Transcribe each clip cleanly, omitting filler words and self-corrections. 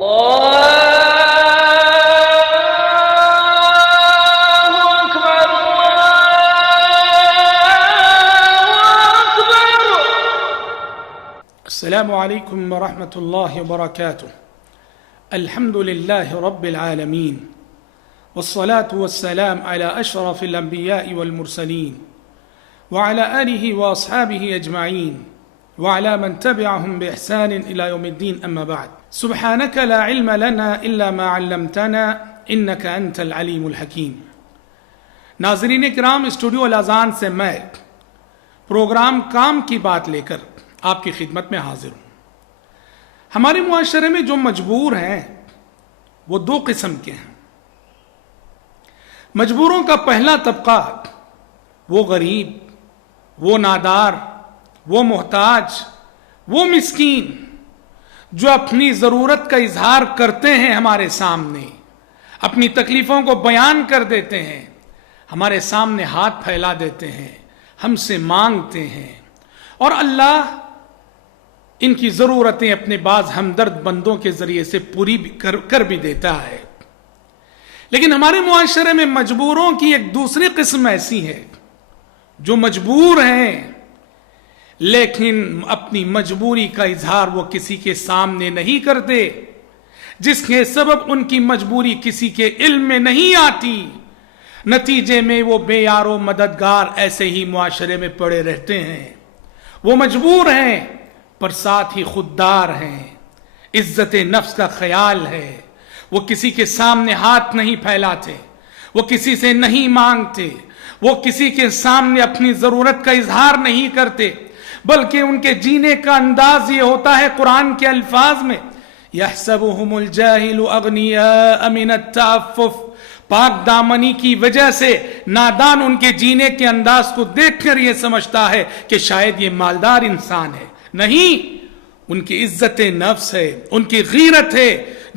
السلام عليكم ورحمة الله وبركاته. الحمد لله رب العالمين والصلاة والسلام على أشرف الأنبياء والمرسلين وعلى آله وأصحابه أجمعين وعلى من تبعهم بإحسان إلى يوم الدين. أما بعد، سبحانك لا علم لنا إلا ما علمتنا إنك أنت العليم الحكيم. ناظرین اکرام، اسٹوڈیو الاذان سے میں پروگرام کام کی بات لے کر آپ کی خدمت میں حاضر ہوں. ہمارے معاشرے میں جو مجبور ہیں وہ دو قسم کے ہیں. مجبوروں کا پہلا طبقہ وہ غریب، وہ نادار، وہ محتاج، وہ مسکین جو اپنی ضرورت کا اظہار کرتے ہیں، ہمارے سامنے اپنی تکلیفوں کو بیان کر دیتے ہیں، ہمارے سامنے ہاتھ پھیلا دیتے ہیں، ہم سے مانگتے ہیں، اور اللہ ان کی ضرورتیں اپنے بعض ہمدرد بندوں کے ذریعے سے پوری کر بھی دیتا ہے. لیکن ہمارے معاشرے میں مجبوروں کی ایک دوسری قسم ایسی ہے جو مجبور ہیں لیکن اپنی مجبوری کا اظہار وہ کسی کے سامنے نہیں کرتے، جس کے سبب ان کی مجبوری کسی کے علم میں نہیں آتی. نتیجے میں وہ بے یار و مددگار ایسے ہی معاشرے میں پڑے رہتے ہیں. وہ مجبور ہیں پر ساتھ ہی خوددار ہیں، عزت نفس کا خیال ہے. وہ کسی کے سامنے ہاتھ نہیں پھیلاتے، وہ کسی سے نہیں مانگتے، وہ کسی کے سامنے اپنی ضرورت کا اظہار نہیں کرتے، بلکہ ان کے جینے کا انداز یہ ہوتا ہے قرآن کے الفاظ میں یحسبهم الجاہل اغنیاء من التعفف. پاک دامنی کی وجہ سے نادان ان کے جینے کے انداز کو دیکھ کر یہ سمجھتا ہے کہ شاید یہ مالدار انسان ہے. نہیں، ان کی عزت نفس ہے، ان کی غیرت ہے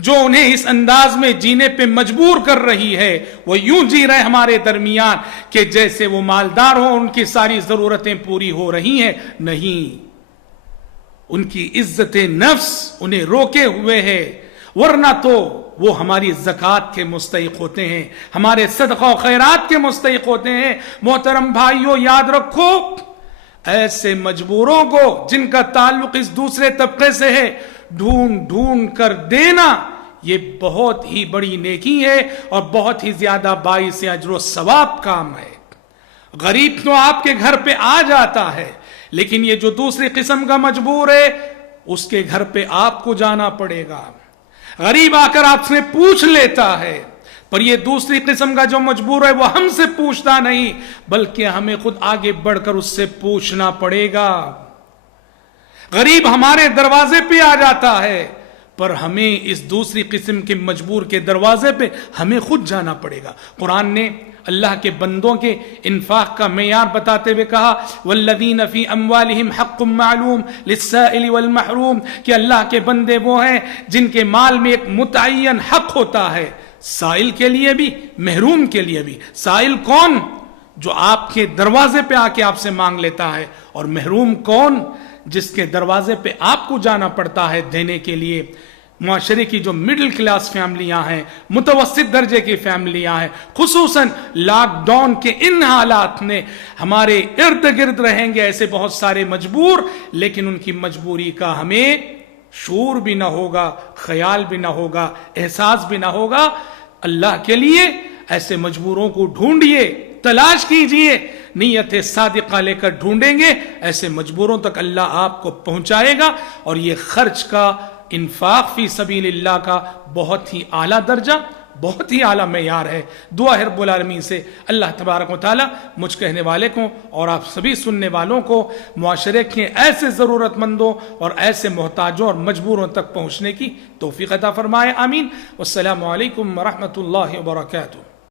جو انہیں اس انداز میں جینے پہ مجبور کر رہی ہے. وہ یوں جی رہے ہمارے درمیان کہ جیسے وہ مالدار ہو، ان کی ساری ضرورتیں پوری ہو رہی ہیں. نہیں، ان کی عزت نفس انہیں روکے ہوئے ہے، ورنہ تو وہ ہماری زکوٰۃ کے مستحق ہوتے ہیں، ہمارے صدقہ و خیرات کے مستحق ہوتے ہیں. محترم بھائیوں، یاد رکھو، ایسے مجبوروں کو جن کا تعلق اس دوسرے طبقے سے ہے، ڈھونڈ ڈھونڈ کر دینا یہ بہت ہی بڑی نیکی ہے اور بہت ہی زیادہ باعث اجر و ثواب کام ہے. غریب تو آپ کے گھر پہ آ جاتا ہے، لیکن یہ جو دوسری قسم کا مجبور ہے اس کے گھر پہ آپ کو جانا پڑے گا. غریب آ کر آپ سے پوچھ لیتا ہے، پر یہ دوسری قسم کا جو مجبور ہے وہ ہم سے پوچھتا نہیں، بلکہ ہمیں خود آگے بڑھ کر اس سے پوچھنا پڑے گا. غریب ہمارے دروازے پہ آ جاتا ہے، پر ہمیں اس دوسری قسم کے مجبور کے دروازے پہ ہمیں خود جانا پڑے گا. قرآن نے اللہ کے بندوں کے انفاق کا معیار بتاتے ہوئے کہا والذین فی اموالہم حق معلوم للسائل والمحروم، کہ اللہ کے بندے وہ ہیں جن کے مال میں ایک متعین حق ہوتا ہے، سائل کے لیے بھی، محروم کے لیے بھی. سائل کون؟ جو آپ کے دروازے پہ آ کے آپ سے مانگ لیتا ہے. اور محروم کون؟ جس کے دروازے پہ آپ کو جانا پڑتا ہے دینے کے لیے. معاشرے کی جو مڈل کلاس فیملیاں ہیں، متوسط درجے کی فیملیاں ہیں، خصوصاً لاک ڈاؤن کے ان حالات میں ہمارے ارد گرد رہیں گے ایسے بہت سارے مجبور، لیکن ان کی مجبوری کا ہمیں شعور بھی نہ ہوگا، خیال بھی نہ ہوگا، احساس بھی نہ ہوگا. اللہ کے لیے ایسے مجبوروں کو ڈھونڈیے، تلاش کیجئے، نیت صادقہ لے کر ڈھونڈیں گے ایسے مجبوروں تک اللہ آپ کو پہنچائے گا. اور یہ خرچ کا، انفاق فی سبیل اللہ کا بہت ہی اعلیٰ درجہ، بہت ہی اعلیٰ معیار ہے. دعا ہے رب العالمین سے اللہ تبارک و تعالی مجھ کہنے والے کو اور آپ سبھی سننے والوں کو معاشرے کے ایسے ضرورت مندوں اور ایسے محتاجوں اور مجبوروں تک پہنچنے کی توفیق عطا فرمائے. آمین. والسلام علیکم ورحمۃ اللہ وبرکاتہ.